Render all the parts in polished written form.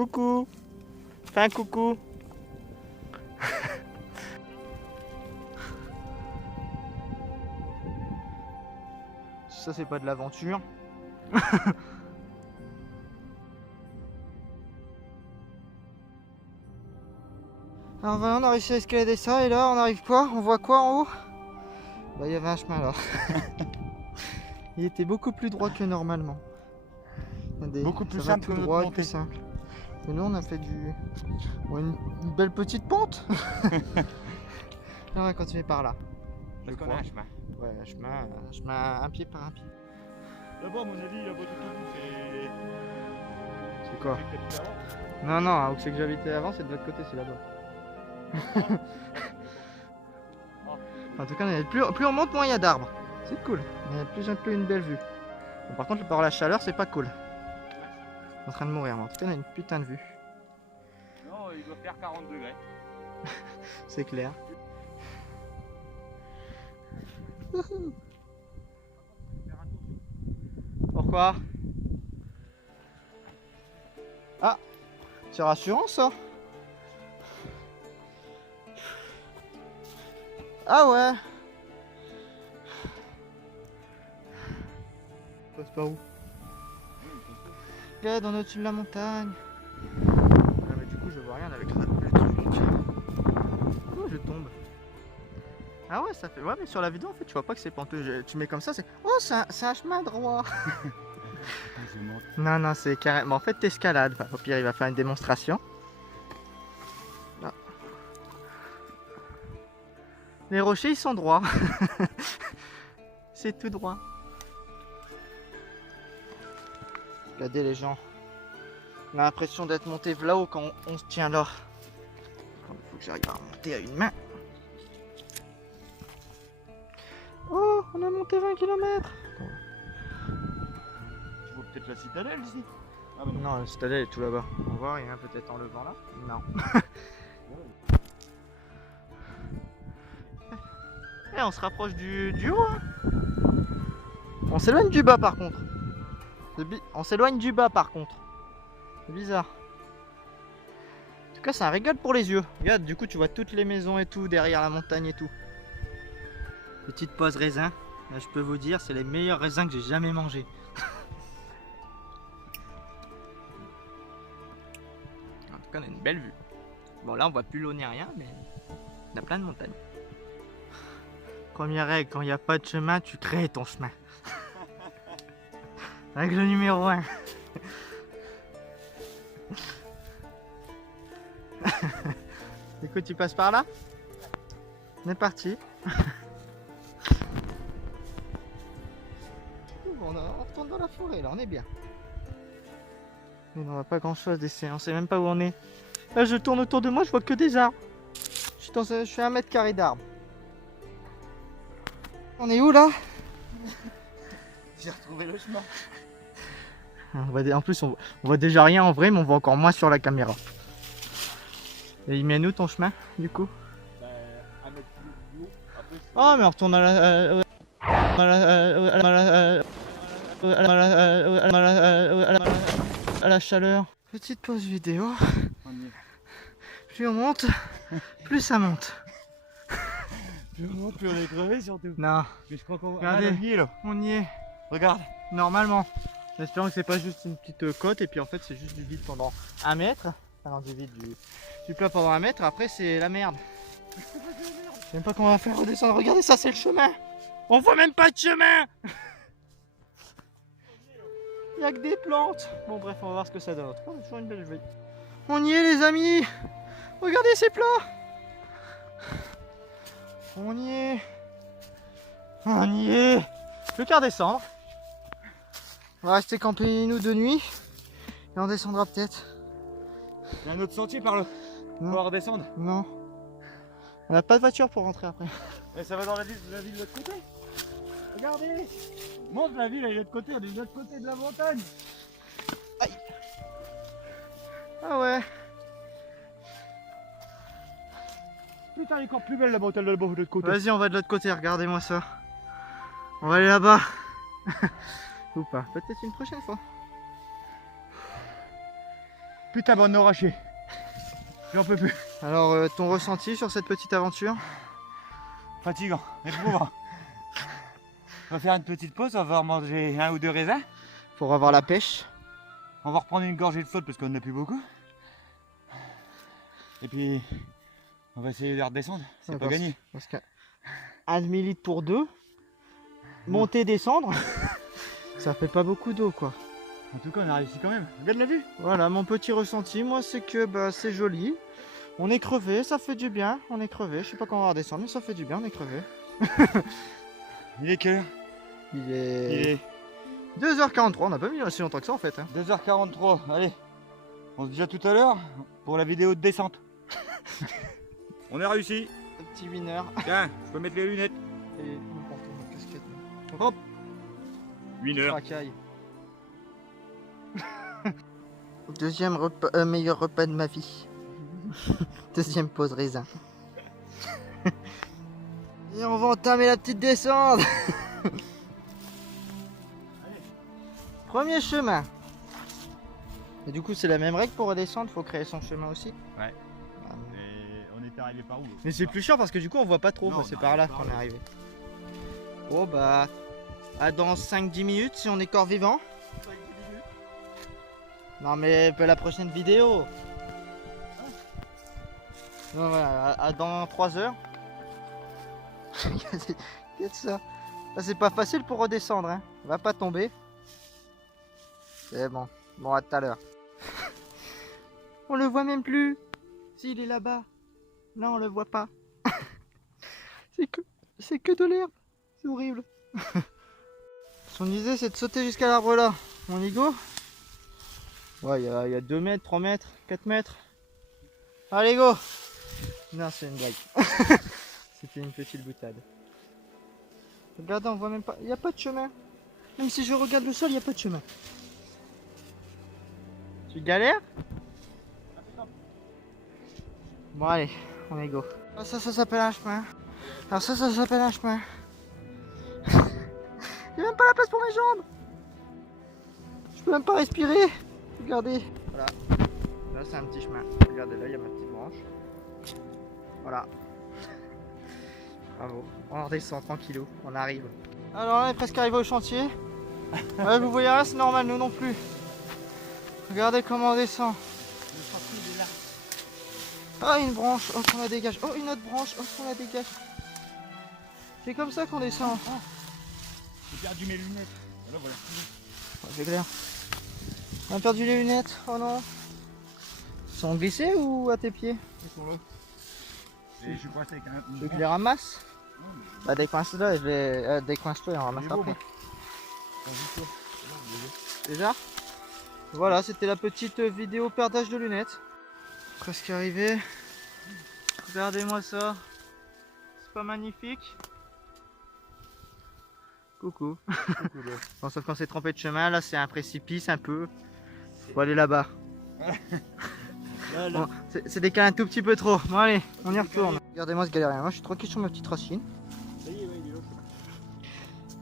Coucou. Fais un coucou. Ça c'est pas de l'aventure. Alors voilà, on a réussi à escalader ça et là on arrive quoi? On voit quoi en haut? Bah il y avait un chemin là. Il était beaucoup plus droit que normalement. Beaucoup plus ça va simple tout que droit, notre plus simple. Et nous on a fait une belle petite pente. On va continuer par là. Parce qu'on a un chemin. Ouais, un chemin un pied par un pied. Là-bas, à mon avis, là-bas tout au bout, C'est quoi? c'est Non, non, où c'est que j'habitais avant, c'est de l'autre côté, c'est là-bas. En tout cas, plus on monte, moins il y a d'arbres. C'est cool. Il y a de plus en plus une belle vue. Bon, par contre, par la chaleur, c'est pas cool. Je suis en train de mourir, mais en tout cas, on a une putain de vue. Non, il doit faire 40 degrés. C'est clair. Pourquoi? Ah, c'est rassurant ça. Ah ouais. Passe par où? Là, dans au-dessus de la montagne. Ah, mais du coup, je vois rien avec le truc. Oh, je tombe. Ah ouais, ça fait. Ouais, mais sur la vidéo, en fait, tu vois pas que c'est penteux. Tu mets comme ça, c'est. Oh, c'est un chemin droit. Non, non, c'est carrément. En fait, t'escalades. Enfin, au pire, il va faire une démonstration. Là. Les rochers, ils sont droits. C'est tout droit. Regardez les gens. On a l'impression d'être monté là-haut quand on se tient là. Il faut que j'arrive à remonter à une main. Oh, on a monté 20 km. Tu vois peut-être la citadelle ici? Ah bah non, la citadelle est tout là-bas. On voit rien peut-être en levant là? Non. Eh, on se rapproche du haut. Hein. On s'éloigne du bas par contre. On s'éloigne du bas par contre. C'est bizarre. En tout cas, c'est un régal pour les yeux. Regarde, du coup, tu vois toutes les maisons et tout derrière la montagne et tout. Petite pause raisin. Là, je peux vous dire, c'est les meilleurs raisins que j'ai jamais mangés. En tout cas, on a une belle vue. Bon, là, on voit plus l'eau ni rien, mais on a plein de montagnes. Première règle, quand il n'y a pas de chemin, tu crées ton chemin. Règle numéro 1. Écoute, tu passes par là? On est parti. On retourne dans la forêt, là, on est bien. Mais on n'a pas grand chose d'essayer, on sait même pas où on est. Là, je tourne autour de moi, je vois que des arbres. Je suis à 1 mètre carré d'arbres. On est où là? J'ai retrouvé le chemin. En plus, on voit déjà rien en vrai, mais on voit encore moins sur la caméra. Et il mène où ton chemin, du coup? Un mètre plus haut. Après, Oh, mais on retourne à la chaleur. Petite pause vidéo. Plus on monte, plus ça monte. plus on monte, plus on est crevé surtout. Non, Mais je crois qu'on regardez, on y est là. on y est. Regarde. Normalement. En espérant que c'est pas juste une petite côte et puis en fait c'est juste du vide pendant 1 mètre. Alors du vide, du plat pendant 1 mètre, après c'est la merde. Je sais même pas comment on va faire redescendre. Regardez, ça c'est le chemin. On voit même pas de chemin. Il y a que des plantes. Bon bref, on va voir ce que ça donne. On a toujours une belle vue. On y est les amis. Regardez ces plats. On y est. On y est. Plus qu'à redescendre. On va rester camper nous de nuit. Et on descendra peut-être. Il y a un autre sentier par là. On va redescendre. Non. On n'a pas de voiture pour rentrer après. Et ça va dans la ville de l'autre côté. Regardez. Monte, la ville elle est de l'autre côté, elle est de l'autre côté de la montagne. Aïe. Ah ouais. Putain, elle est encore plus belle la montagne de l'autre côté. Vas-y, on va de l'autre côté, regardez-moi ça. On va aller là-bas. Ou pas, peut-être une prochaine fois. Putain, bande de rocher. J'en peux plus. Alors, ton ressenti sur cette petite aventure? Fatigant, éprouvant. On va faire une petite pause, on va manger 1 ou 2 raisins. Pour avoir la pêche. On va reprendre une gorgée de flotte parce qu'on n'a plus beaucoup. Et puis, on va essayer de redescendre. C'est pas gagné. Parce que 1 demi-litre pour 2, monter, descendre, ça fait pas beaucoup d'eau quoi. En tout cas, on a réussi quand même. Regarde la vue. Voilà, mon petit ressenti, moi, c'est que bah, c'est joli. On est crevé, ça fait du bien. On est crevé, je sais pas quand on va redescendre, mais ça fait du bien, on est crevé. Il est quelle heure? Il est 2h43, on n'a pas mis aussi longtemps que ça en fait. Hein. 2h43, allez. On se dit à tout à l'heure pour la vidéo de descente. On a réussi. Un petit winner. Tiens, je peux mettre les lunettes. Et nous portons notre casquette. Hop. Winner. Racaille. Deuxième repas, meilleur repas de ma vie. Deuxième pause raisin. Et on va entamer la petite descente. Premier chemin. Et du coup c'est la même règle pour redescendre, faut créer son chemin aussi. Ouais. Et on était arrivé par où? Mais c'est plus chiant parce que du coup on voit pas trop, Non, bah, c'est on par là arrive par qu'on est là. arrivé. Bon bah à dans 5-10 minutes si on est corps vivant. Non mais la prochaine vidéo. Non voilà, dans 3 heures. Qu'est-ce que ça? Ah, c'est pas facile pour redescendre hein. Va pas tomber. C'est bon. Bon à tout à l'heure. On le voit même plus. S'il est là-bas. Là on le voit pas. C'est que de l'herbe. C'est horrible. Son idée c'est de sauter jusqu'à l'arbre là. On y go? Ouais, il y a 2 mètres, 3 mètres, 4 mètres. Allez go! Non, c'est une blague. C'était une petite boutade. Regarde, on voit même pas. Il n'y a pas de chemin. Même si je regarde le sol, il n'y a pas de chemin. Tu galères? Bon, allez, on est go. Ah, ça s'appelle un chemin. Alors, ça s'appelle un chemin. J'ai même pas la place pour mes jambes. Je peux même pas respirer. Regardez. Voilà. Là, c'est un petit chemin. Regardez, là, il y a ma petite branche. Voilà. Bravo. On redescend tranquillou. On arrive. Alors là, on est presque arrivé au chantier. Ouais, vous voyez rien, c'est normal, nous non plus. Regardez comment on descend. Ah, une branche. Oh, qu'on la dégage. Oh, une autre branche. Oh, qu'on la dégage. C'est comme ça qu'on descend. J'ai perdu mes lunettes. Voilà, voilà. Oh, c'est clair. On a perdu les lunettes. Oh non. Ils sont glissés ou à tes pieds? Ils sont là. Et je suis coincé avec un. Tu veux que je les ramasse? Bah décoince-le et je les... décoince-toi et on ramasse après. Déjà? Voilà, c'était la petite vidéo perdage de lunettes. Presque arrivé. Regardez-moi ça. C'est pas magnifique? Coucou. Bon, sauf quand c'est trempé de chemin, là c'est un précipice un peu. Faut aller là-bas. Bon, c'est décalé un tout petit peu trop. Bon allez, on y retourne. Regardez-moi ce galérien. Moi je suis tranquille sur ma petite racine.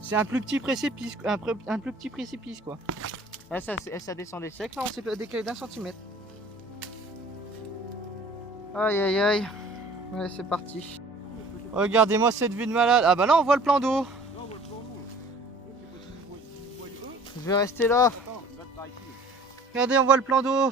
C'est un plus petit précipice, un plus petit précipice quoi. Là ça descendait sec, là on s'est décalé d'1 centimètre. Aïe aïe aïe. Ouais, c'est parti. Regardez-moi cette vue de malade. Ah bah là on voit le plan d'eau. Je vais rester là. Regardez, on voit le plan d'eau.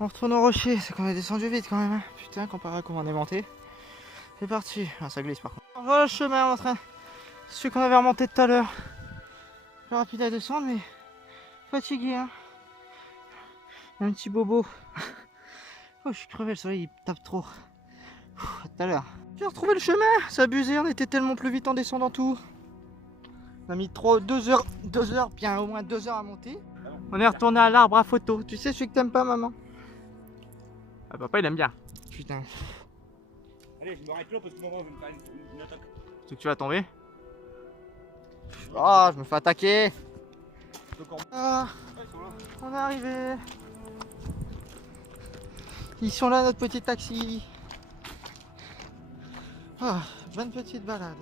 On retourne au rocher. C'est qu'on est descendu vite quand même. Hein. Putain, comparé à comment on est monté. C'est parti. Ah, ça glisse par contre. Voilà le chemin en train. C'est celui qu'on avait remonté tout à l'heure. Plus rapide à descendre, mais fatigué. Hein. Un petit bobo. Oh, je suis crevé, le soleil il tape trop. À tout à l'heure. J'ai retrouvé le chemin. C'est abusé, on était tellement plus vite en descendant tout. On a mis 2 heures, bien au moins 2 heures à monter. On est retourné à l'arbre à photo. Tu sais celui que t'aimes pas, maman? Ah, papa il aime bien. Putain. Allez, je me arrête là parce que maman veut me faire une attaque. Tu sais que tu vas tomber? Oh, je me fais attaquer. Ah, on est arrivé. Ils sont là, notre petit taxi. Ah, bonne petite balade.